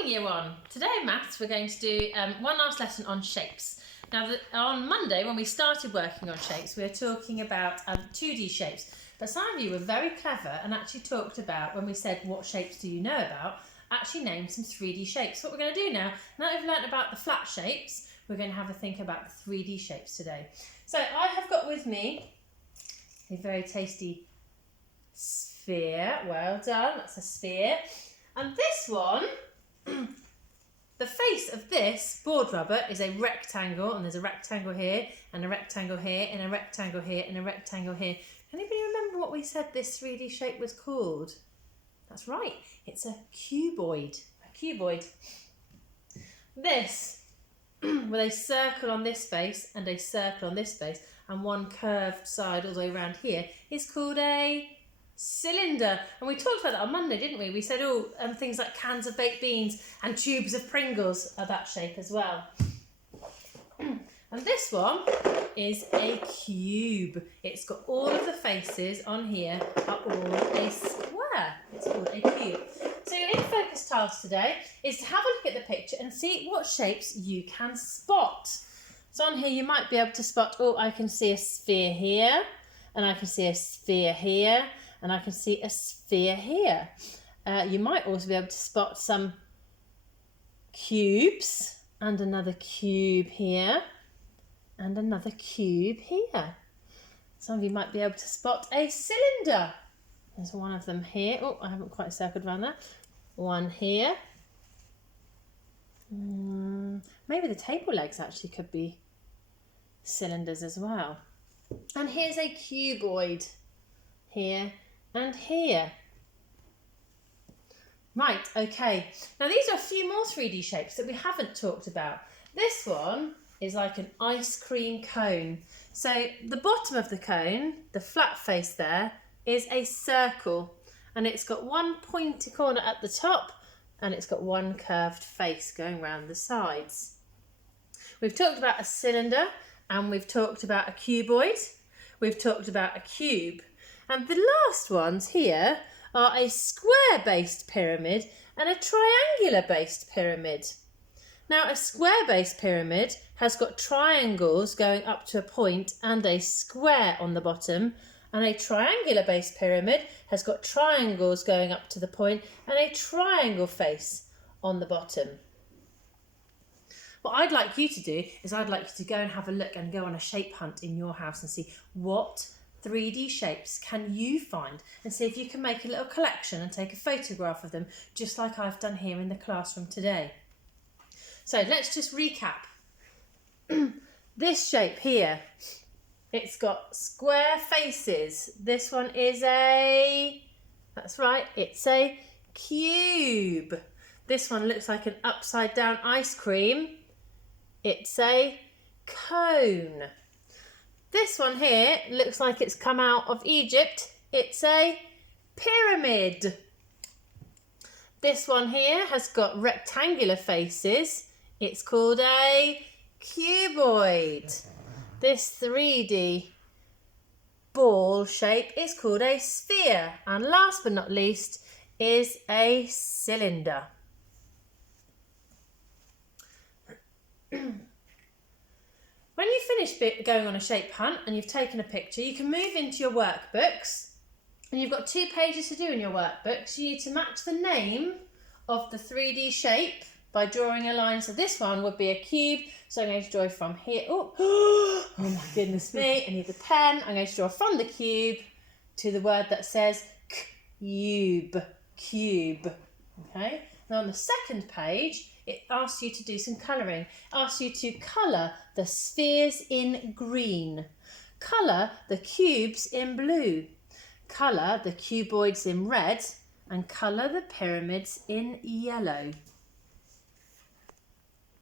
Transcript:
morning, Year 1. Today in Maths we're going to do one last lesson on shapes. Now on Monday when we started working on shapes we were talking about 2D shapes, but some of you were very clever and actually talked about, when we said what shapes do you know about, actually named some 3D shapes. What we're going to do now that we've learnt about the flat shapes, we're going to have a think about the 3D shapes today. So I have got with me a very tasty sphere. Well done, that's a sphere. And this one, the face of this board rubber is a rectangle, and there's a rectangle here, and a rectangle here, and a rectangle here, and a rectangle here. Anybody remember what we said this 3D shape was called? That's right, it's a cuboid. A cuboid. This, with a circle on this face, and a circle on this face, and one curved side all the way around here, is called a cylinder. And we talked about that on Monday, didn't we? We said things like cans of baked beans and tubes of Pringles are that shape as well. And this one is a cube. It's got all of the faces on here are all a square. It's called a cube. So your in focus task today is to have a look at the picture and see what shapes you can spot. So on here you might be able to spot, I can see a sphere here, and I can see a sphere here, and I can see a sphere here. You might also be able to spot some cubes, and another cube here, and another cube here. Some of you might be able to spot a cylinder. There's one of them here. I haven't quite circled around that. One here. Maybe the table legs actually could be cylinders as well. And here's a cuboid here and here. Right, okay. Now these are a few more 3D shapes that we haven't talked about. This one is like an ice cream cone. So the bottom of the cone, the flat face there, is a circle, and it's got one pointy corner at the top, and it's got one curved face going round the sides. We've talked about a cylinder, and we've talked about a cuboid. We've talked about a cube. And the last ones here are a square-based pyramid and a triangular-based pyramid. Now, a square-based pyramid has got triangles going up to a point and a square on the bottom, and a triangular-based pyramid has got triangles going up to the point and a triangle face on the bottom. What I'd like you to do is I'd like you to go and have a look and go on a shape hunt in your house and see what 3D shapes can you find, and see if you can make a little collection and take a photograph of them, just like I've done here in the classroom today. So let's just recap. This shape here, it's got square faces. This one is that's right, it's a cube. This one looks like an upside down ice cream. It's a cone. This one here looks like it's come out of Egypt. It's a pyramid. This one here has got rectangular faces. It's called a cuboid. This 3D ball shape is called a sphere. And last but not least is a cylinder. When you finish going on a shape hunt and you've taken a picture, you can move into your workbooks, and you've got 2 pages to do in your workbooks. You need to match the name of the 3D shape by drawing a line. So this one would be a cube, so I'm going to draw from here. Oh my goodness me, I need the pen. I'm going to draw from the cube to the word that says cube. Cube. Okay, now on the second page, it asks you to do some colouring. It asks you to colour the spheres in green. Colour the cubes in blue. Colour the cuboids in red. And colour the pyramids in yellow.